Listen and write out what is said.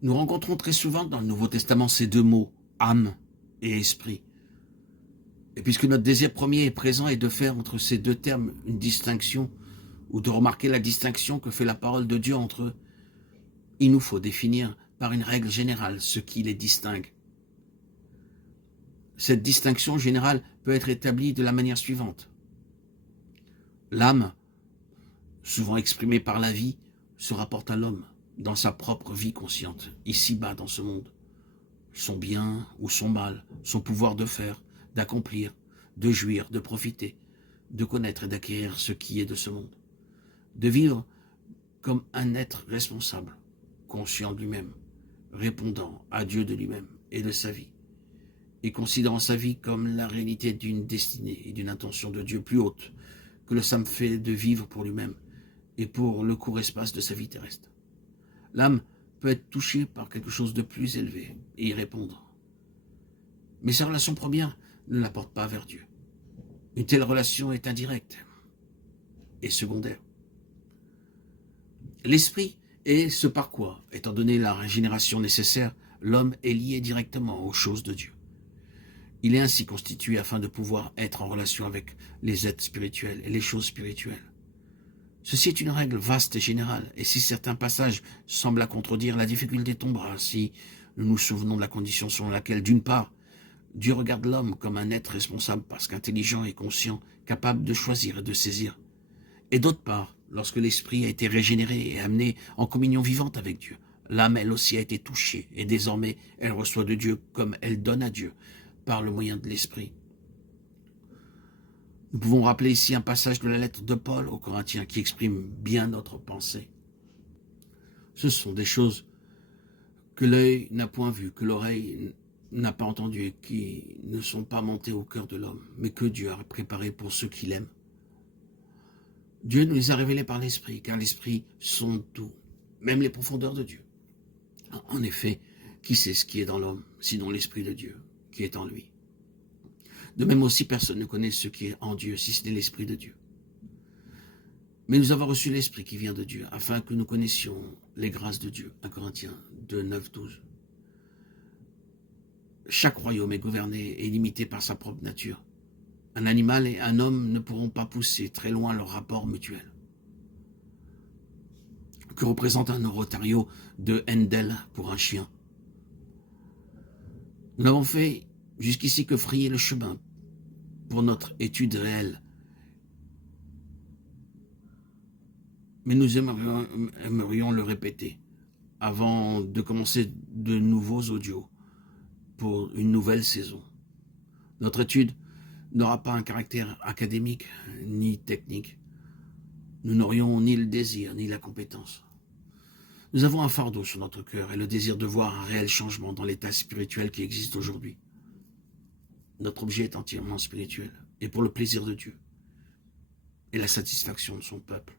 Nous rencontrons très souvent dans le Nouveau Testament ces deux mots, âme et esprit. Et puisque notre désir premier est présent et de faire entre ces deux termes une distinction, ou de remarquer la distinction que fait la parole de Dieu entre eux, il nous faut définir par une règle générale ce qui les distingue. Cette distinction générale peut être établie de la manière suivante. L'âme, souvent exprimée par la vie, se rapporte à l'homme dans sa propre vie consciente, ici-bas dans ce monde. Son bien ou son mal, son pouvoir de faire, d'accomplir, de jouir, de profiter, de connaître et d'acquérir ce qui est de ce monde. De vivre comme un être responsable, conscient de lui-même, répondant à Dieu de lui-même et de sa vie, et considérant sa vie comme la réalité d'une destinée et d'une intention de Dieu plus haute que le simple fait de vivre pour lui-même et pour le court espace de sa vie terrestre. L'âme peut être touchée par quelque chose de plus élevé et y répondre. Mais sa relation première ne la porte pas vers Dieu. Une telle relation est indirecte et secondaire. L'esprit est ce par quoi, étant donné la régénération nécessaire, l'homme est lié directement aux choses de Dieu. Il est ainsi constitué afin de pouvoir être en relation avec les êtres spirituels et les choses spirituelles. Ceci est une règle vaste et générale, et si certains passages semblent la contredire, la difficulté tombera si nous nous souvenons de la condition selon laquelle, d'une part, Dieu regarde l'homme comme un être responsable parce qu'intelligent et conscient, capable de choisir et de saisir, et d'autre part, lorsque l'esprit a été régénéré et amené en communion vivante avec Dieu, l'âme elle aussi a été touchée, et désormais elle reçoit de Dieu comme elle donne à Dieu, par le moyen de l'esprit. Nous pouvons rappeler ici un passage de la lettre de Paul aux Corinthiens qui exprime bien notre pensée. Ce sont des choses que l'œil n'a point vues, que l'oreille n'a pas entendues et qui ne sont pas montées au cœur de l'homme, mais que Dieu a préparées pour ceux qui l'aiment. Dieu nous les a révélées par l'Esprit, car l'Esprit sonde tout, même les profondeurs de Dieu. En effet, qui sait ce qui est dans l'homme, sinon l'Esprit de Dieu qui est en lui? De même aussi, personne ne connaît ce qui est en Dieu, si ce n'est l'Esprit de Dieu. Mais nous avons reçu l'Esprit qui vient de Dieu, afin que nous connaissions les grâces de Dieu. 1 Corinthiens 2, 9, 12. Chaque royaume est gouverné et limité par sa propre nature. Un animal et un homme ne pourront pas pousser très loin leur rapport mutuel. Que représente un oratoriо de Handel pour un chien? Nous n'avons fait jusqu'ici que frayer le chemin pour notre étude réelle. Mais nous aimerions le répéter avant de commencer de nouveaux audios pour une nouvelle saison. Notre étude n'aura pas un caractère académique ni technique. Nous n'aurions ni le désir ni la compétence. Nous avons un fardeau sur notre cœur et le désir de voir un réel changement dans l'état spirituel qui existe aujourd'hui. Notre objet est entièrement spirituel et pour le plaisir de Dieu et la satisfaction de son peuple.